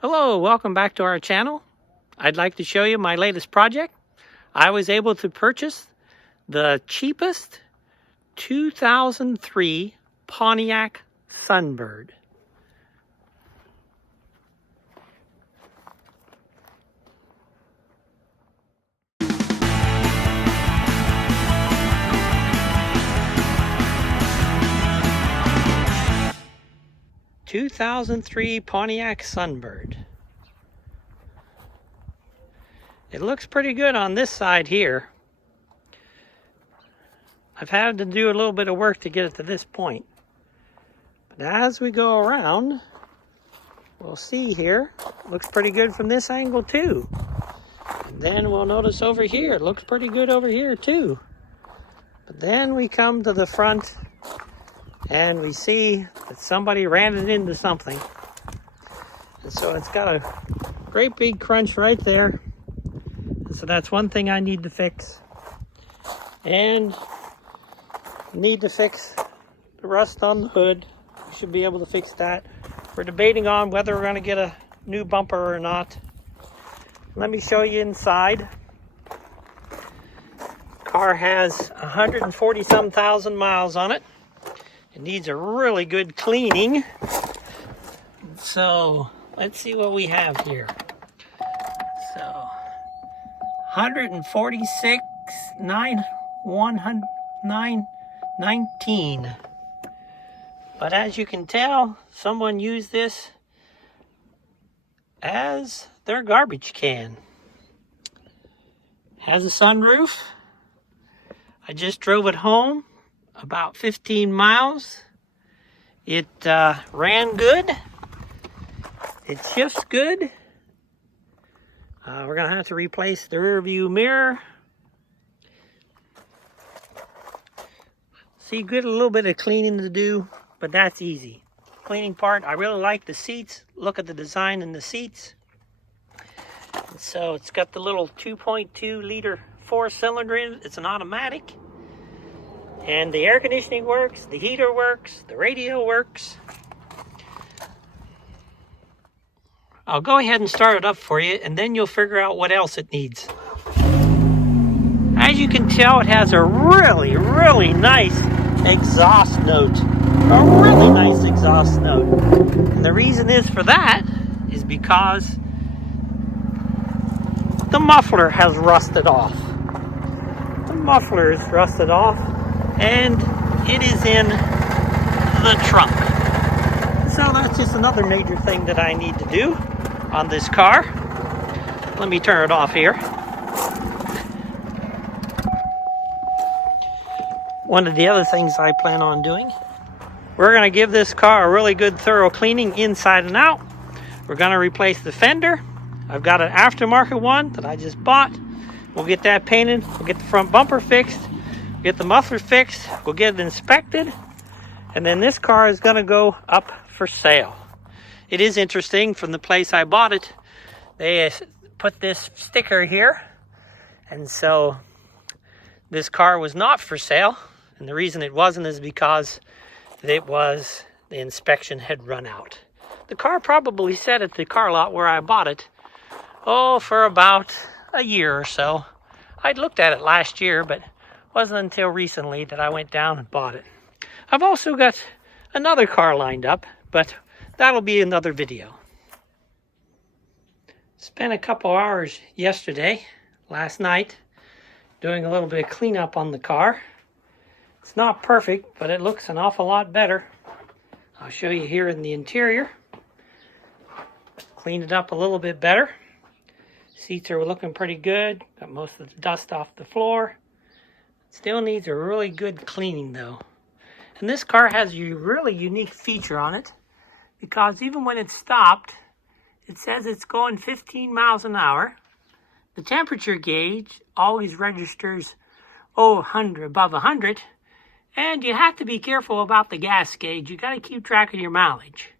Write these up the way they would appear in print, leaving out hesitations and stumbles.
Hello, welcome back to our channel. I'd like to show you my latest project. I was able to purchase the cheapest 2003 Pontiac Sunbird. (2003) Pontiac Sunbird. It looks pretty good on this side here. I've had to do a little bit of work to get it to this point. But as we go around, we'll see here, it looks pretty good from this angle too. And then we'll notice over here, it looks pretty good over here too. But then we come to the front and we see that somebody ran it into something. And so it's got a great big crunch right there. So that's one thing I need to fix. And need to fix the rust on the hood. We should be able to fix that. We're debating on whether we're going to get a new bumper or not. Let me show you inside. Car has 140 some thousand miles on it. It needs a really good cleaning. So let's see what we have here. So 146,919. But as you can tell, someone used this as their garbage can. Has a sunroof. I just drove it home about 15 miles. It ran good. It shifts good. We're going to have to replace the rear view mirror. See, good, a little bit of cleaning to do, but that's easy. Cleaning part, I really like the seats. Look at the design in the seats. And so it's got the little 2.2 liter 4-cylinder in it. It's an automatic. And the air conditioning works, the heater works, the radio works. I'll go ahead and start it up for you, and then you'll figure out what else it needs. As you can tell, it has a really, really nice exhaust note. A really nice exhaust note. And the reason is for that is because the muffler has rusted off. The muffler is rusted off, and it is in the trunk. So that's just another major thing that I need to do on this car. Let me turn it off here. One of the other things I plan on doing, we're going to give this car a really good thorough cleaning inside and out. We're going to replace the fender. I've got an aftermarket one that I just bought. We'll get that painted. We'll get the front bumper fixed. We'll get the muffler fixed. We'll get it inspected. And then this car is going to go up for sale. It is interesting, from the place I bought it, they put this sticker here. And so this car was not for sale. And the reason it wasn't is because the inspection had run out. The car probably sat at the car lot where I bought it, for about a year or so. I'd looked at it last year, but it wasn't until recently that I went down and bought it. I've also got another car lined up, but that'll be another video. Spent a couple hours last night, doing a little bit of cleanup on the car. It's not perfect, but it looks an awful lot better. I'll show you here in the interior. Cleaned it up a little bit better. Seats are looking pretty good. Got most of the dust off the floor. Still needs a really good cleaning though. And this car has a really unique feature on it, because even when it's stopped, it says it's going 15 miles an hour. The temperature gauge always registers above 100, and you have to be careful about the gas gauge. You got to keep track of your mileage.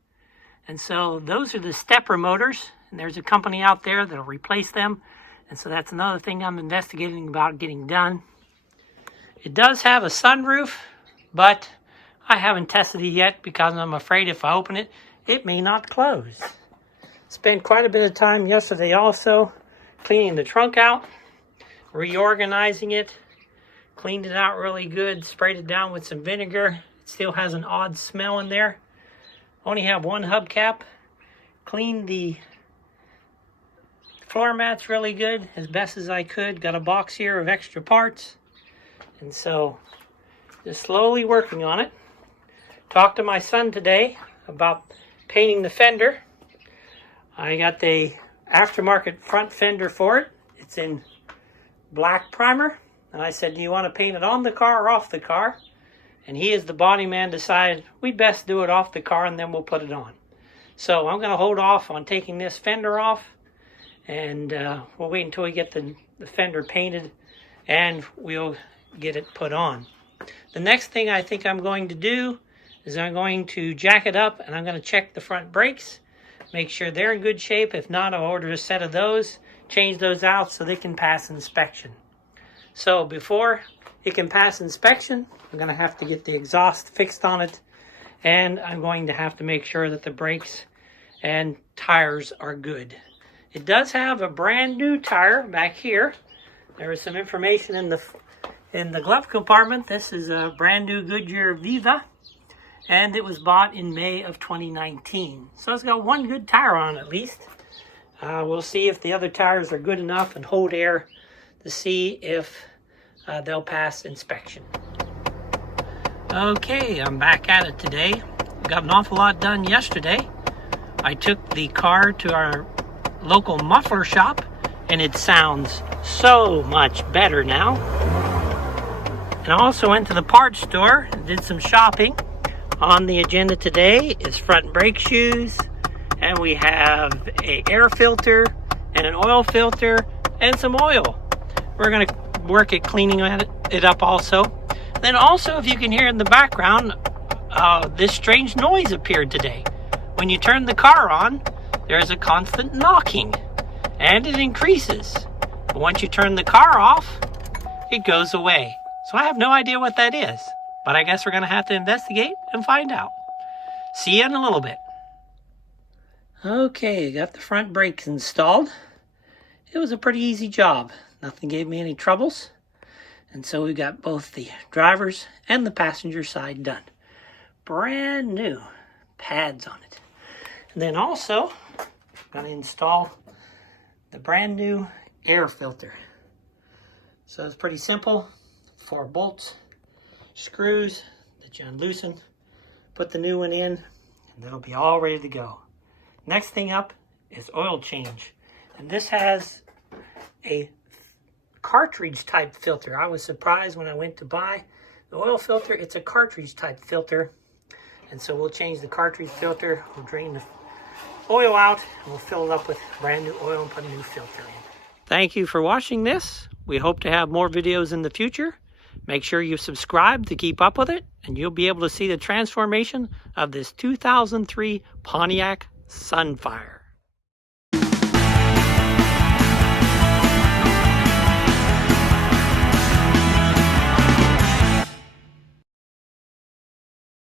And so those are the stepper motors, and there's a company out there that'll replace them. And so that's another thing I'm investigating about getting done. It does have a sunroof, but I haven't tested it yet because I'm afraid if I open it, it may not close. Spent quite a bit of time yesterday also cleaning the trunk out, reorganizing it, cleaned it out really good, sprayed it down with some vinegar. It still has an odd smell in there. Only have one hubcap. Cleaned the floor mats really good, as best as I could. Got a box here of extra parts. And so, just slowly working on it. Talked to my son today about painting the fender. I got the aftermarket front fender for it. It's in black primer. And I said, do you want to paint it on the car or off the car? And he, as the body man, decided we'd best do it off the car and then we'll put it on. So I'm going to hold off on taking this fender off. And we'll wait until we get the fender painted and we'll get it put on. The next thing I think I'm going to do is I'm going to jack it up and I'm going to check the front brakes, make sure they're in good shape. If not, I'll order a set of those, change those out so they can pass inspection. So before it can pass inspection, I'm going to have to get the exhaust fixed on it, and I'm going to have to make sure that the brakes and tires are good. It does have a brand new tire back here. There is some information in the glove compartment. This is a brand new Goodyear Viva, and it was bought in May of 2019. So it's got one good tire on it, at least. We'll see if the other tires are good enough and hold air to see if they'll pass inspection. Okay, I'm back at it today. Got an awful lot done yesterday. I took the car to our local muffler shop, and it sounds so much better now. And I also went to the parts store and did some shopping. On the agenda today is front brake shoes, and we have an air filter and an oil filter and some oil. We're going to work at cleaning it up also. Then also, if you can hear in the background, this strange noise appeared today. When you turn the car on, there's a constant knocking, and it increases. But once you turn the car off, it goes away. So I have no idea what that is, but I guess we're going to have to investigate and find out. See you in a little bit. Okay, got the front brakes installed. It was a pretty easy job. Nothing gave me any troubles. And so we got both the driver's and the passenger side done. Brand new pads on it. And then also, I'm going to install the brand new air filter. So it's pretty simple. 4 bolts, screws that you unloosen, put the new one in, and it'll be all ready to go. Next thing up is oil change. And this has a cartridge type filter. I was surprised when I went to buy the oil filter. It's a cartridge type filter. And so we'll change the cartridge filter. We'll drain the oil out, and we'll fill it up with brand new oil and put a new filter in. Thank you for watching this. We hope to have more videos in the future. Make sure you subscribe to keep up with it, and you'll be able to see the transformation of this 2003 Pontiac Sunfire.